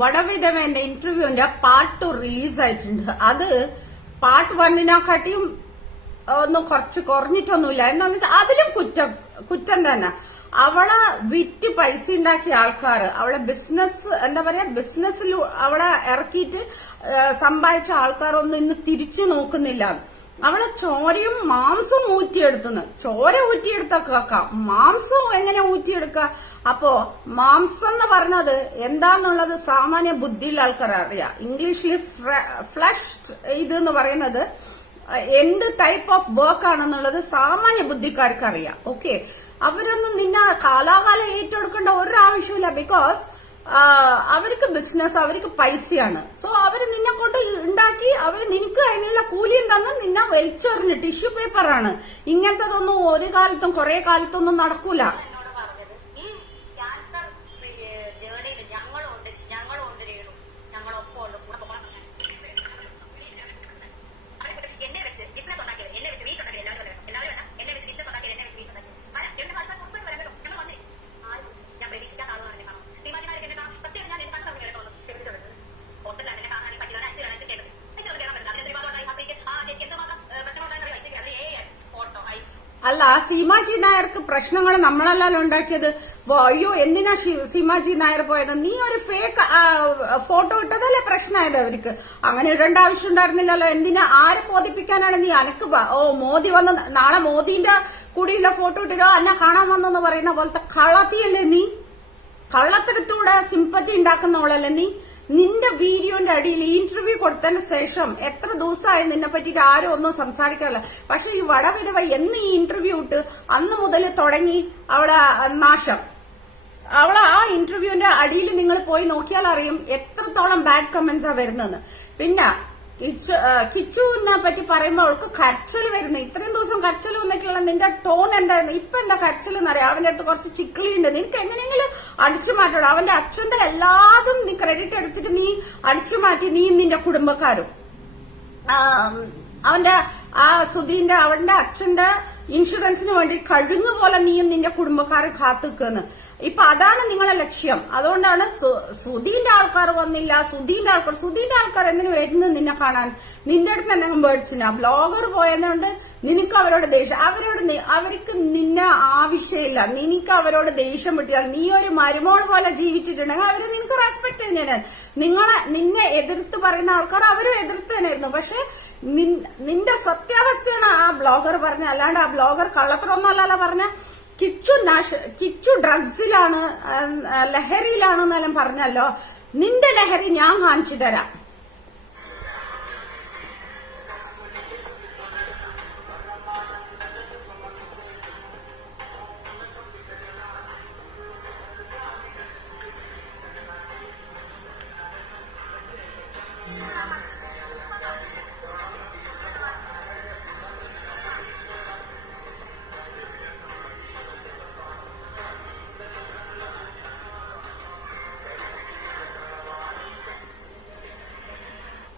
വടവിധവന്റെ ഇന്റർവ്യൂവിന്റെ part 2 റിലീസായിട്ടുണ്ട്. അത് part 1-നെക്കാട്ടിയും ഒന്ന് കുറച്ച് കുറഞ്ഞിട്ടൊന്നുമില്ല. എന്താന്ന് വെച്ചാൽ അതിലും കുറ്റം തന്നെ. അവളെ വിറ്റ് പൈസ ഉണ്ടാക്കിയ ആൾക്കാർ, അവളെ ബിസിനസ് എന്താ പറയാ, ബിസിനസ്സിൽ അവളെ ഇറക്കിയിട്ട് സമ്പാദിച്ച ആൾക്കാരൊന്നും ഇന്ന് തിരിച്ചു നോക്കുന്നില്ല. അവളെ ചോരയും മാംസവും ഊറ്റിയെടുത്തുന്നു. ചോര ഊറ്റിയെടുത്ത മാംസവും എങ്ങനെ ഊറ്റിയെടുക്ക? അപ്പോ മാംസം എന്ന് പറഞ്ഞത് എന്താന്നുള്ളത് സാമാന്യ ബുദ്ധിയുള്ള ആൾക്കാർ അറിയാം. ഇംഗ്ലീഷിൽ ഫ്ലഷ് ഇതെന്ന് പറയുന്നത് എന്ത് ടൈപ്പ് ഓഫ് വർക്ക് ആണെന്നുള്ളത് സാമാന്യ ബുദ്ധിക്കാർക്ക് അറിയാം. ഓക്കെ, അവരൊന്നും നിന്നെ കാലാകാലം ഏറ്റെടുക്കേണ്ട ഒരാവശ്യമില്ല. ബിക്കോസ് അവർക്ക് ബിസിനസ്, അവർക്ക് പൈസയാണ്. സോ അവര് നിന്നെ കൊണ്ട് ഉണ്ടാക്കി, അവര് നിനക്ക് അതിനുള്ള കൂലിയും തന്ന് നിന്നെ വലിച്ചെറിഞ്ഞ് ടിഷ്യൂ പേപ്പറാണ്. ഇങ്ങനത്തതൊന്നും ഒരു കാലത്തും കുറെ കാലത്തൊന്നും നടക്കൂല. അല്ല, സീമാജി നായർക്ക് പ്രശ്നങ്ങൾ നമ്മളല്ലല്ലോ ഉണ്ടാക്കിയത്. അയ്യോ, എന്തിനാ സീമാജി നായർ പോയത്? നീ ഒരു ഫേക്ക് ഫോട്ടോ ഇട്ടതല്ലേ പ്രശ്നമായത് അവർക്ക്. അങ്ങനെ ഇടേണ്ട ആവശ്യം ഉണ്ടായിരുന്നില്ലല്ലോ. എന്തിനാ, ആരെ ബോധിപ്പിക്കാനാണ് നീ? അനക്ക് മോദി വന്ന് നാളെ മോദിന്റെ കൂടിയുള്ള ഫോട്ടോ ഇട്ടിട്ടോ എന്നെ കാണാൻ വന്നെന്ന് പറയുന്ന പോലത്തെ കള്ളത്തിയല്ലേ നീ? കള്ളത്തരത്തൂടെ സിമ്പത്തി ഉണ്ടാക്കുന്നവളല്ലേ നീ? നിന്റെ വീഡിയോന്റെ അടിയിൽ ഇന്റർവ്യൂ കൊടുത്തതിന് ശേഷം എത്ര ദിവസമായി നിന്നെ പറ്റിയിട്ട് ആരും ഒന്നും സംസാരിക്കാറില്ല. പക്ഷെ ഈ വടവിധവ എന്ന് ഈ ഇന്റർവ്യൂ ഇട്ട് അന്ന് മുതൽ തുടങ്ങി അവളെ നാശം. അവളെ ആ ഇന്റർവ്യൂവിന്റെ അടിയിൽ നിങ്ങൾ പോയി നോക്കിയാൽ അറിയും എത്രത്തോളം ബാഡ് കമന്റ്സാ വരുന്നത്. പിന്നെ കിച്ചുവിനെ പറ്റി പറയുമ്പോ അവൾക്ക് കരച്ചൽ വരുന്നത്. ഇത്രയും ദിവസം കരച്ചൽ വന്നിട്ടുള്ള നിന്റെ ടോൺ എന്തായിരുന്നു? ഇപ്പൊ എന്താ കരച്ചൽ എന്നറിയാം. അവന്റെ അടുത്ത് കുറച്ച് ചിക്കിളിയുണ്ട്. നിനക്ക് എങ്ങനെയെങ്കിലും അടിച്ചു മാറ്റണം. അവന്റെ അച്ഛന്റെ എല്ലാതും നീ ക്രെഡിറ്റ് എടുത്തിട്ട് നീ അടിച്ചു മാറ്റി. നീ നിന്റെ കുടുംബക്കാരും അവന്റെ സുധീന്റെ അവന്റെ അച്ഛന്റെ ഇൻഷുറൻസിന് വേണ്ടി കഴുങ്ങു പോലെ നീയും നിന്റെ കുടുംബക്കാരെ കാത്തുനിൽക്കുന്നു. ഇപ്പൊ അതാണ് നിങ്ങളെ ലക്ഷ്യം. അതുകൊണ്ടാണ് സുധീന്റെ ആൾക്കാർ വന്നില്ല. സുധീന്റെ ആൾക്കാർ എന്തിനു വരുന്നത് നിന്നെ കാണാൻ? നിന്റെ അടുത്ത് എന്തെങ്കിലും മേടിച്ചില്ല. ബ്ലോഗർ പോയതുകൊണ്ട് നിനക്ക് അവരോട് ദേഷ്യം. അവർക്ക് നിന്നെ ആവശ്യമില്ല. നിനക്ക് അവരോട് ദേഷ്യം വിട്ടിയാൽ നീ ഒരു മരുമോൾ പോലെ ജീവിച്ചിട്ടുണ്ടെങ്കിൽ അവര് നിനക്ക് റെസ്പെക്ട് തന്നെയാണ്. നിന്നെ എതിർത്ത് പറയുന്ന ആൾക്കാർ അവരും എതിർത്ത് തന്നെയായിരുന്നു. പക്ഷെ നിന്റെ സത്യാവസ്ഥയാണ് ആ ബ്ലോഗർ പറഞ്ഞ. അല്ലാണ്ട് ആ ബ്ലോഗർ കള്ളത്തരൊന്നും അല്ലല്ലോ പറഞ്ഞ. കിച്ചു ഡ്രഗ്സിലാണ്, ലഹരിയിലാണെന്നെല്ലാം പറഞ്ഞല്ലോ. നിന്റെ ലഹരി ഞാൻ കാണിച്ചു തരാം.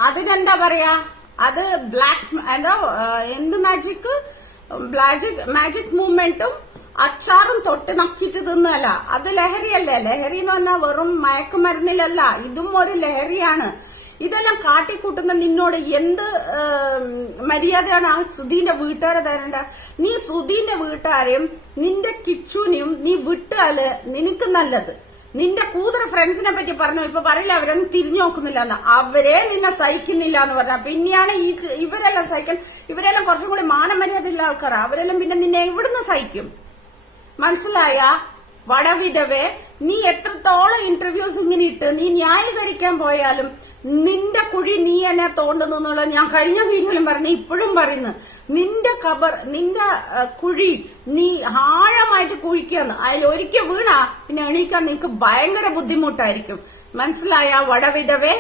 അതിനെന്താ പറയാ, അത് ബ്ലാക്ക് എന്ത് മാജിക് മൂവ്മെന്റും അച്ചാറും തൊട്ട് നക്കിയിട്ട് തിന്നല്ല. അത് ലഹരിയല്ലേ? ലഹരി എന്ന് പറഞ്ഞാൽ വെറും മയക്കുമരുന്നിലല്ല, ഇതും ഒരു ലഹരിയാണ്. ഇതെല്ലാം കാട്ടിക്കൂട്ടുന്ന നിന്നോട് എന്ത് മര്യാദയാണ് ആ സുധീന്റെ വീട്ടുകാരെ തരേണ്ട? നീ സുധീന്റെ വീട്ടുകാരെയും നിന്റെ കിച്ചുവിനെയും നീ വിട്ടാല് നിനക്ക് നല്ലത്. നിന്റെ കൂതറ ഫ്രണ്ട്സിനെ പറ്റി പറഞ്ഞു. ഇപ്പൊ പറയില്ല അവരൊന്നും തിരിഞ്ഞു നോക്കുന്നില്ല എന്ന്. അവരെ നിന്നെ സഹിക്കുന്നില്ല എന്ന് പറഞ്ഞാൽ പിന്നെയാണ് ഇവരെല്ലാം സഹിക്കാൻ. ഇവരെല്ലാം കുറച്ചും കൂടി മാനമര്യാദയുള്ള ആൾക്കാരാ. അവരെല്ലാം പിന്നെ നിന്നെ എവിടുന്ന് സഹിക്കും? മനസ്സിലായ വടവിധവേ? നീ എത്രത്തോളം ഇന്റർവ്യൂസ് ഇങ്ങനെ ഇട്ട് നീ ന്യായീകരിക്കാൻ പോയാലും നിന്റെ കുഴി നീ എന്നെ തോണ്ടുന്നു എന്നുള്ളത് ഞാൻ കഴിഞ്ഞ വീഡിയോയിലും പറഞ്ഞു, ഇപ്പോഴും പറയുന്നു. നിന്റെ കുഴി നീ ആഴമായിട്ട് കുഴിക്കാന്ന്. അതിൽ ഒരിക്കൽ വീണാ പിന്നെ എണീക്കാൻ നിനക്ക് ഭയങ്കര ബുദ്ധിമുട്ടായിരിക്കും. മനസ്സിലായ വടവിധവേ?